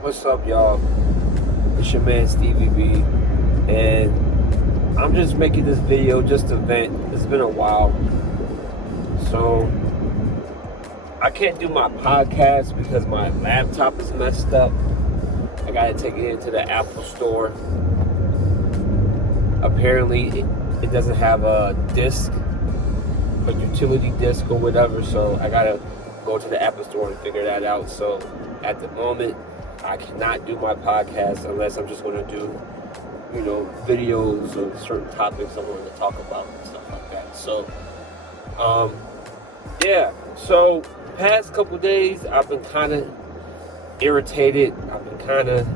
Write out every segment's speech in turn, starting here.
What's up, y'all? It's your man Stevie B, and I'm just making this video just to vent. It's been a while, so I can't do my podcast because my laptop is messed up. I gotta take it into the Apple store. Apparently, it doesn't have a disc, a utility disc or whatever, so I gotta go to the Apple store and figure that out. So at the moment, I cannot do my podcast unless I'm just going to do, videos of certain topics I wanted to talk about and stuff like that. So, So, past couple days, I've been kind of irritated. I've been kind of,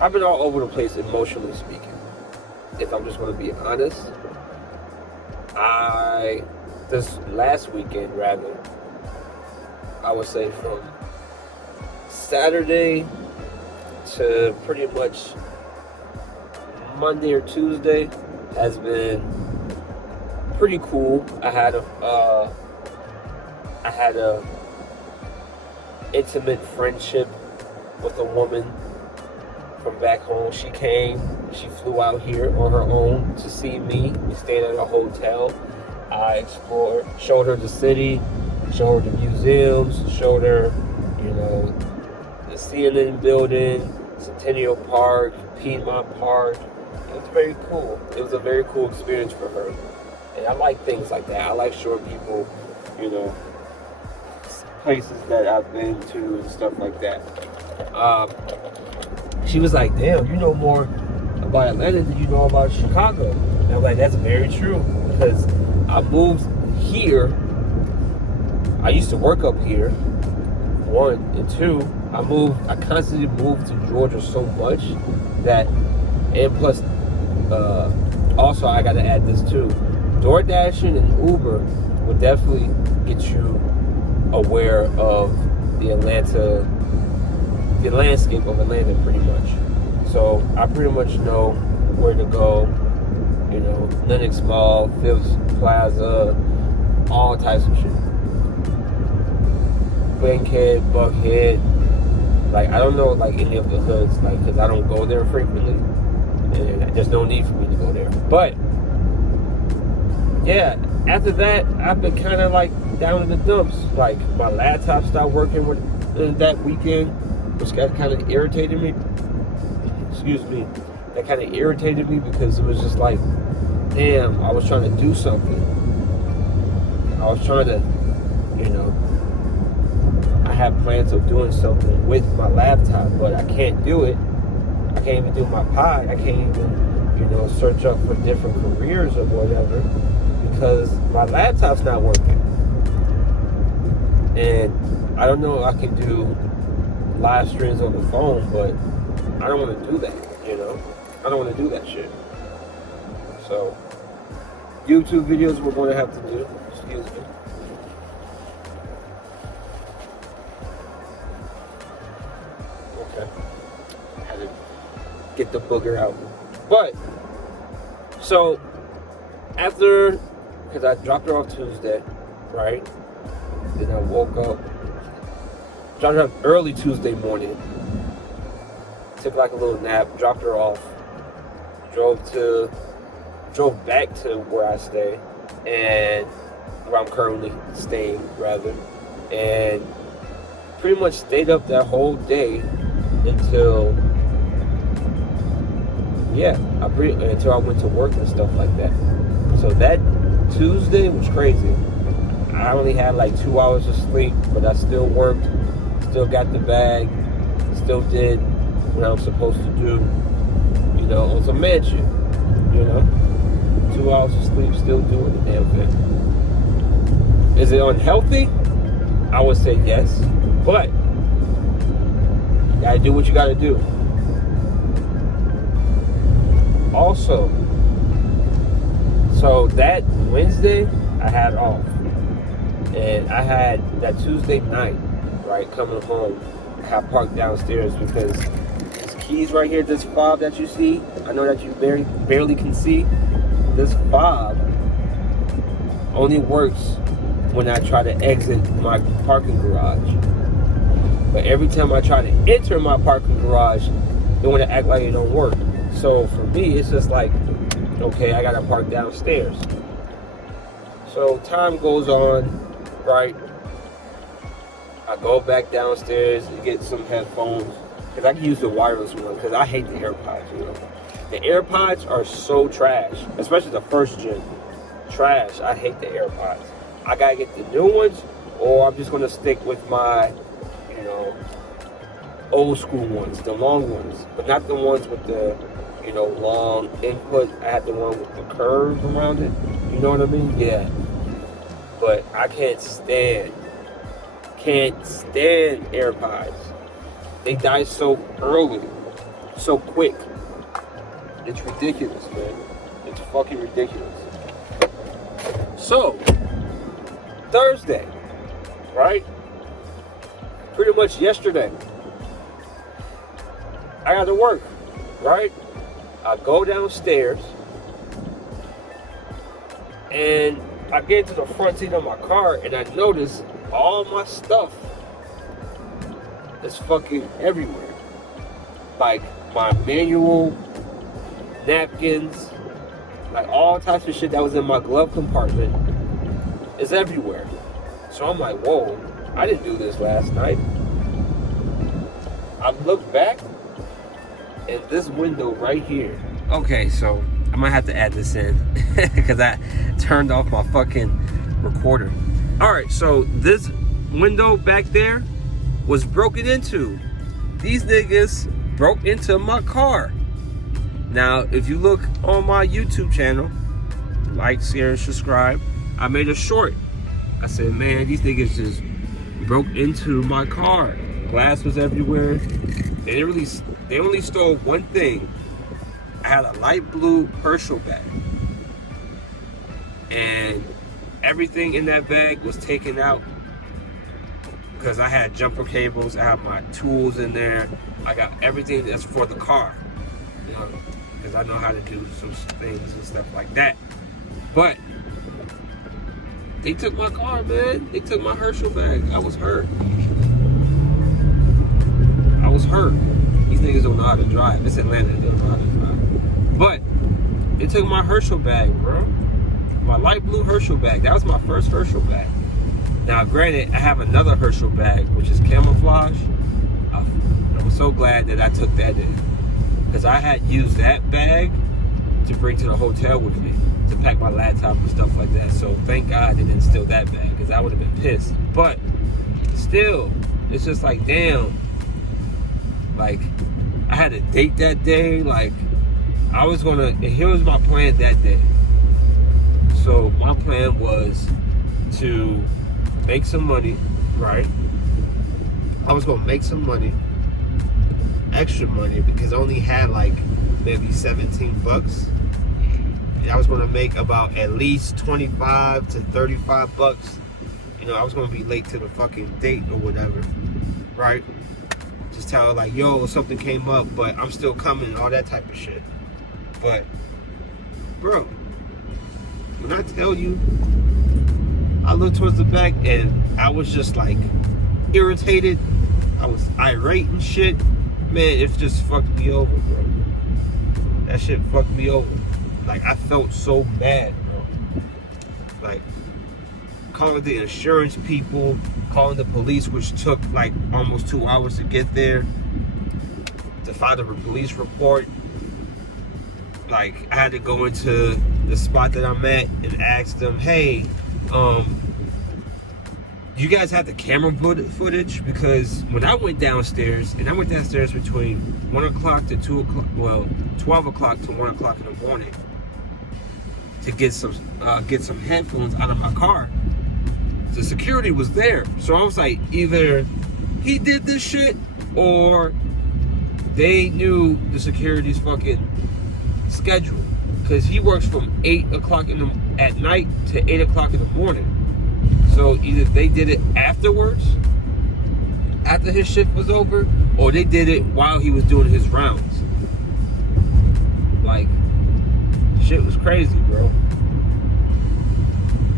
I've been all over the place emotionally speaking. If I'm just going to be honest, this last weekend, rather, I would say from Saturday to pretty much Monday or Tuesday has been pretty cool. I had a intimate friendship with a woman from back home. She flew out here on her own to see me. We stayed at a hotel. I showed her the city, showed her the museums, showed her, the CNN building, Centennial Park, Piedmont Park. It was very cool. It was a very cool experience for her. And I like things like that. I like showing people, places that I've been to and stuff like that. She was like, damn, you know more about Atlanta than you know about Chicago. And I'm like, that's very true, because I moved here. I used to work up here, one, and two, I constantly moved to Georgia so much that, and plus, also I gotta add this too, DoorDashing and Uber would definitely get you aware of the landscape of Atlanta pretty much. So I pretty much know where to go, Lenox Mall, Phipps Plaza, all types of shit. Bankhead, Buckhead, I don't know any of the hoods, because I don't go there frequently, and there's no need for me to go there. But yeah, after that, I've been kind of down in the dumps. My laptop stopped working that weekend, which got kind of irritated me. Excuse me. That kind of irritated me because it was just damn, I was trying to do something. I was trying to, I had plans of doing something with my laptop, but I can't do it. I can't even do my pod. I can't even, search up for different careers or whatever because my laptop's not working. And I don't know if I can do live streams on the phone, but I don't want to do that, I don't want to do that shit. So, YouTube videos we're going to have to do. Excuse me. Okay. I had to get the booger out. But, so, because I dropped her off Tuesday, right? Then I woke up, dropped her off early Tuesday morning, took a little nap, dropped her off, drove back to where I stay, and where I'm currently staying, rather, and pretty much stayed up that whole day until I went to work and stuff like that. So that Tuesday was crazy. I only had 2 hours of sleep, but I still worked, still got the bag, still did what I was supposed to do, on some mad shit, 2 hours of sleep, still doing the damn thing. Is it unhealthy? I would say yes, but you gotta do what you gotta do. Also, so that Wednesday I had off, and I had that Tuesday night, right, coming home, I had parked downstairs because these keys right here, this fob that you see, I know that you barely can see, this fob only works when I try to exit my parking garage. But every time I try to enter my parking garage, they want to act like it don't work. So for me, it's just like, okay, I gotta park downstairs. So time goes on, right? I go back downstairs and get some headphones, because I can use the wireless one, because I hate the AirPods, you know. The AirPods are so trash, especially the first gen. Trash. I hate the AirPods. I gotta get the new ones, or I'm just gonna stick with my, you know, old school ones, the long ones, but not the ones with the, you know, long input. I had the one with the curve around it. You know what I mean? Yeah. But I can't stand AirPods. They die so early, so quick. It's ridiculous, man. It's fucking ridiculous. So, Thursday, right? Pretty much yesterday, I got to work, right? I go downstairs, and I get to the front seat of my car, and I notice all my stuff is fucking everywhere. Like my manual, napkins, like all types of shit that was in my glove compartment is everywhere. So I'm like, whoa, I didn't do this last night. I look back, and this window right here. Okay, so I might have to add this in because I turned off my fucking recorder. All right, so this window back there was broken into. These niggas broke into my car. Now, if you look on my YouTube channel, like, share, and subscribe, I made a short. I said, man, these niggas just broke into my car. Glass was everywhere. They only stole one thing. I had a light blue Herschel bag. And everything in that bag was taken out because I had jumper cables, I have my tools in there. I got everything that's for the car. You know, because I know how to do some things and stuff like that. But they took my car, man. They took my Herschel bag. I was hurt. These niggas don't know how to drive. It's Atlanta, they don't know how to drive. But they took my Herschel bag, bro. My light blue Herschel bag. That was my first Herschel bag. Now, granted, I have another Herschel bag, which is camouflage. I was so glad that I took that in, because I had used that bag to bring to the hotel with me to pack my laptop and stuff like that. So thank God they didn't steal that bag, because I would have been pissed. But still, it's just like, damn. Like, I had a date that day. Like, I was gonna, here was my plan that day. So my plan was to make some money, right? I was gonna make some money, extra money, because I only had like maybe 17 bucks. And I was gonna make about at least 25 to 35 bucks. You know, I was gonna be late to the fucking date or whatever, right? Just tell her like, yo, something came up, but I'm still coming, all that type of shit. But, bro, when I tell you, I looked towards the back and I was just like irritated. I was irate and shit. Man, it just fucked me over, bro. That shit fucked me over. Like, I felt so mad, bro. Like, calling the insurance people, calling the police, which took like almost 2 hours to get there, to file a police report. Like, I had to go into the spot that I'm at and ask them, hey, you guys have the camera footage? Because when I went downstairs, and I went downstairs between 1 o'clock to 2 o'clock, well, 12 o'clock to 1 o'clock in the morning to get some headphones out of my car. The security was there. So I was like, either he did this shit or they knew the security's fucking schedule. Because he works from 8 o'clock at night to 8 o'clock in the morning. So either they did it afterwards, after his shift was over, or they did it while he was doing his rounds. Like, shit was crazy, bro.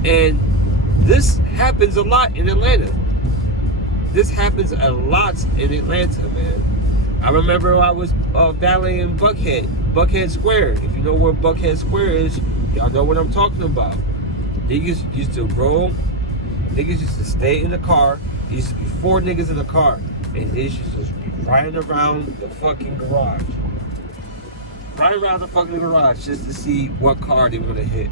And this happens a lot in Atlanta. this happens a lot in Atlanta, man. I remember I was valeting Buckhead Square. If you know where Buckhead Square is, y'all know what I'm talking about. Niggas used to roll. Niggas used to stay in the car. There used to be 4 niggas in the car. And they used to just be riding around the fucking garage. Riding around the fucking garage just to see what car they want to hit.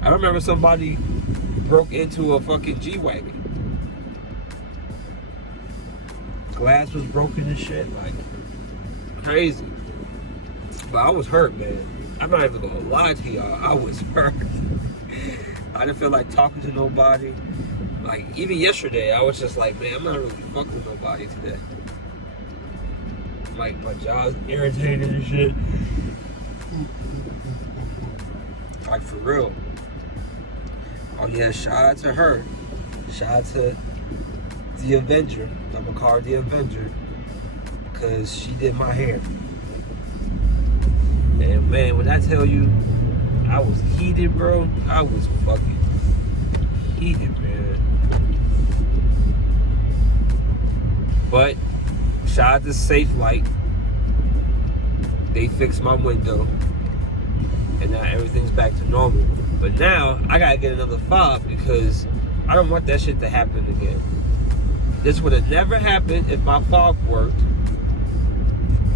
I remember somebody broke into a fucking G-Wagon. Glass was broken and shit. Like, crazy. But I was hurt, man. I'm not even gonna lie to y'all. I was hurt. I didn't feel like talking to nobody. Like, even yesterday, I was just like, man, I'm not really fucking with nobody today. Like, my jaw's irritated and shit. Like, for real. Oh, yeah, shout out to her. Shout out to The Avenger. I'm gonna call her The Avenger. Because she did my hair. And, man, when I tell you, I was heated, bro. I was fucking heated, man. But shout out to Safe Light. They fixed my window. And now everything's back to normal. But now I gotta get another fob because I don't want that shit to happen again. This would have never happened if my fob worked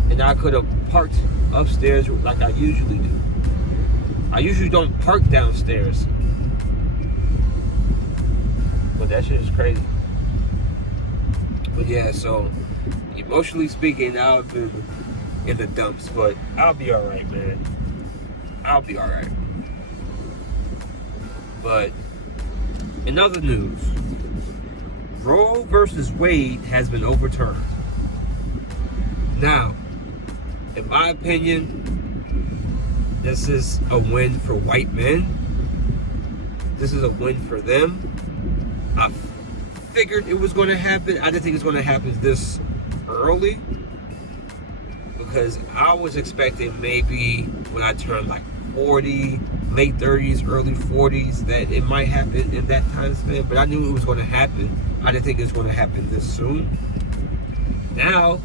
and I could have parked upstairs like I usually do. I usually don't park downstairs. But that shit is crazy. But yeah, so emotionally speaking, I've been in the dumps, but I'll be alright, man. I'll be alright. But in other news, Roe versus Wade has been overturned. Now, in my opinion, this is a win for white men. This is a win for them. I figured it was going to happen. I didn't think it was going to happen this early because I was expecting maybe when I turned like 40, late 30s, early 40s, that it might happen in that time span. But I knew it was going to happen. I didn't think it was going to happen this soon. Now,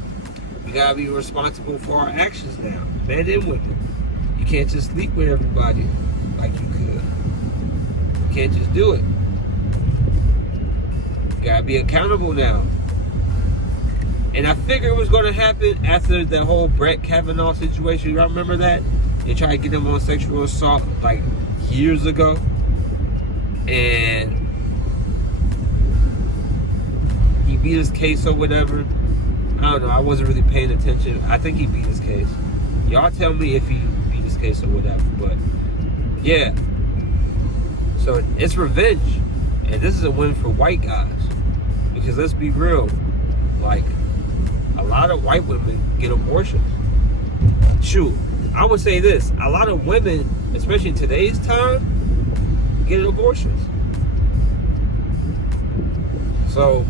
we gotta be responsible for our actions now, men and women. You can't just sleep with everybody like you could. You can't just do it. You gotta be accountable now. And I figured it was gonna happen after the whole Brett Kavanaugh situation. Y'all remember that? They tried to get him on sexual assault like years ago. And he beat his case or whatever. I don't know, I wasn't really paying attention. I think he beat his case. Y'all tell me if he beat his case or whatever. But yeah. So it's revenge. And this is a win for white guys. Because let's be real. Like, a lot of white women get abortions. Shoot, I would say this. A lot of women, especially in today's time, get abortions. So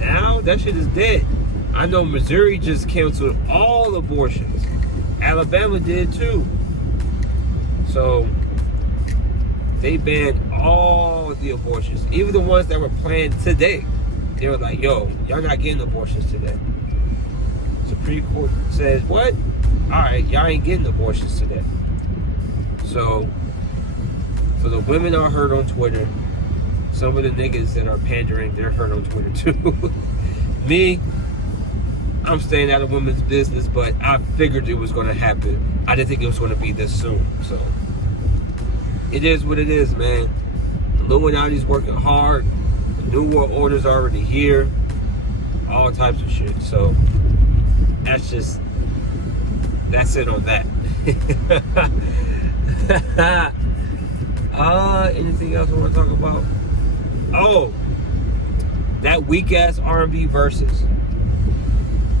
now that shit is dead. I know Missouri just canceled all abortions. Alabama did too. So they banned all the abortions, even the ones that were planned today. They were like, yo, y'all not getting abortions today. Supreme Court says, what? Alright, y'all ain't getting abortions today. So the women are hurt on Twitter. Some of the niggas that are pandering, they're hurt on Twitter too. Me, I'm staying out of women's business, but I figured it was going to happen. I didn't think it was going to be this soon. So it is what it is, man. Illuminati's working hard. The New World Order's already here. All types of shit. So that's it on that. Anything else I want to talk about? Oh, that weak ass R&B verses.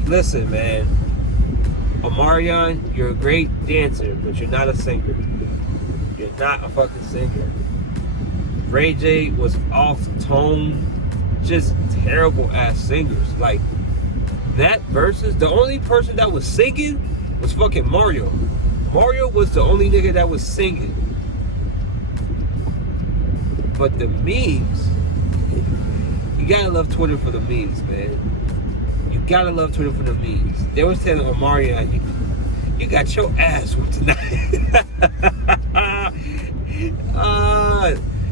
Listen, man. Omarion, you're a great dancer, but you're not a singer. You're not a fucking singer. Ray J was off tone. Just terrible ass singers. Like, that verses, the only person that was singing was fucking Mario. Mario was the only nigga that was singing. But the memes, You gotta love Twitter for the memes, man. You gotta love Twitter for the memes. They was telling Omarion, you got your ass whooped tonight.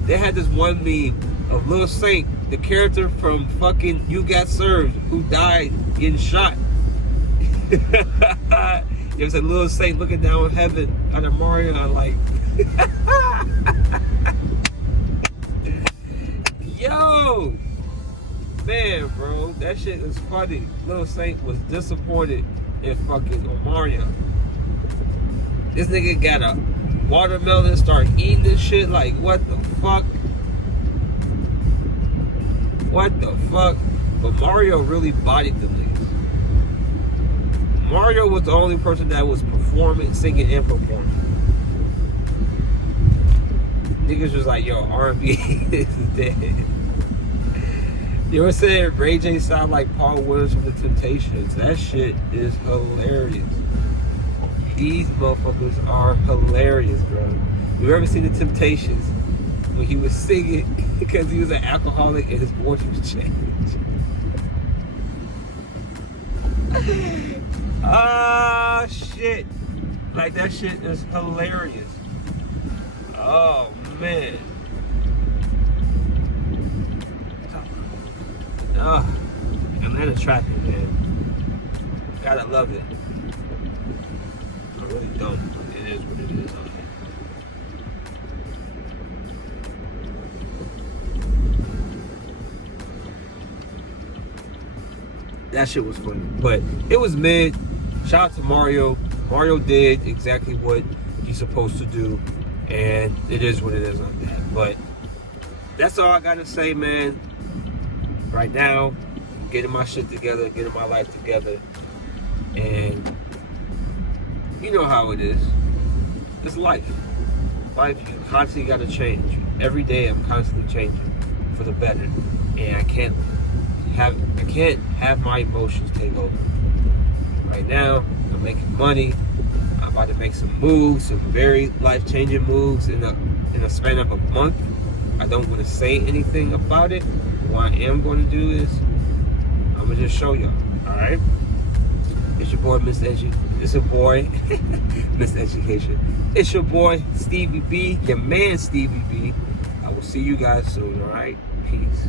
They had this one meme of Lil Saint, the character from fucking You Got Served, who died getting shot. It was a Lil Saint looking down with heaven at Omarion like, yo, man, bro, that shit is funny. Lil Saint was disappointed in fucking Omarion. This nigga got a watermelon, start eating this shit like, what the fuck? What the fuck? But Mario really bodied them niggas. Mario was the only person that was performing, singing, and performing. Niggas was like, yo, R&B is dead. You ever said Ray J sound like Paul Williams from The Temptations? That shit is hilarious. These motherfuckers are hilarious, bro. You ever seen The Temptations when he was singing because he was an alcoholic and his voice was changed? Ah, shit. Like, that shit is hilarious. Oh, man. Atlanta traffic, man. Gotta love it. I really don't. It is what it is. That shit was funny. But it was mid. Shout out to Mario. Mario did exactly what he's supposed to do. And it is what it is on that. But that's all I gotta say, man. Right now, I'm getting my shit together, getting my life together. And you know how it is. It's life. Life, you constantly gotta change. Every day I'm constantly changing for the better. And I can't have my emotions take over. Right now, I'm making money. I'm about to make some moves, some very life-changing moves in a span of a month. I don't want to say anything about it. What I am going to do is, I'm gonna just show y'all. All right. It's your boy, It's your boy, Miseducation. It's your boy, Stevie B, your man, Stevie B. I will see you guys soon. All right. Peace.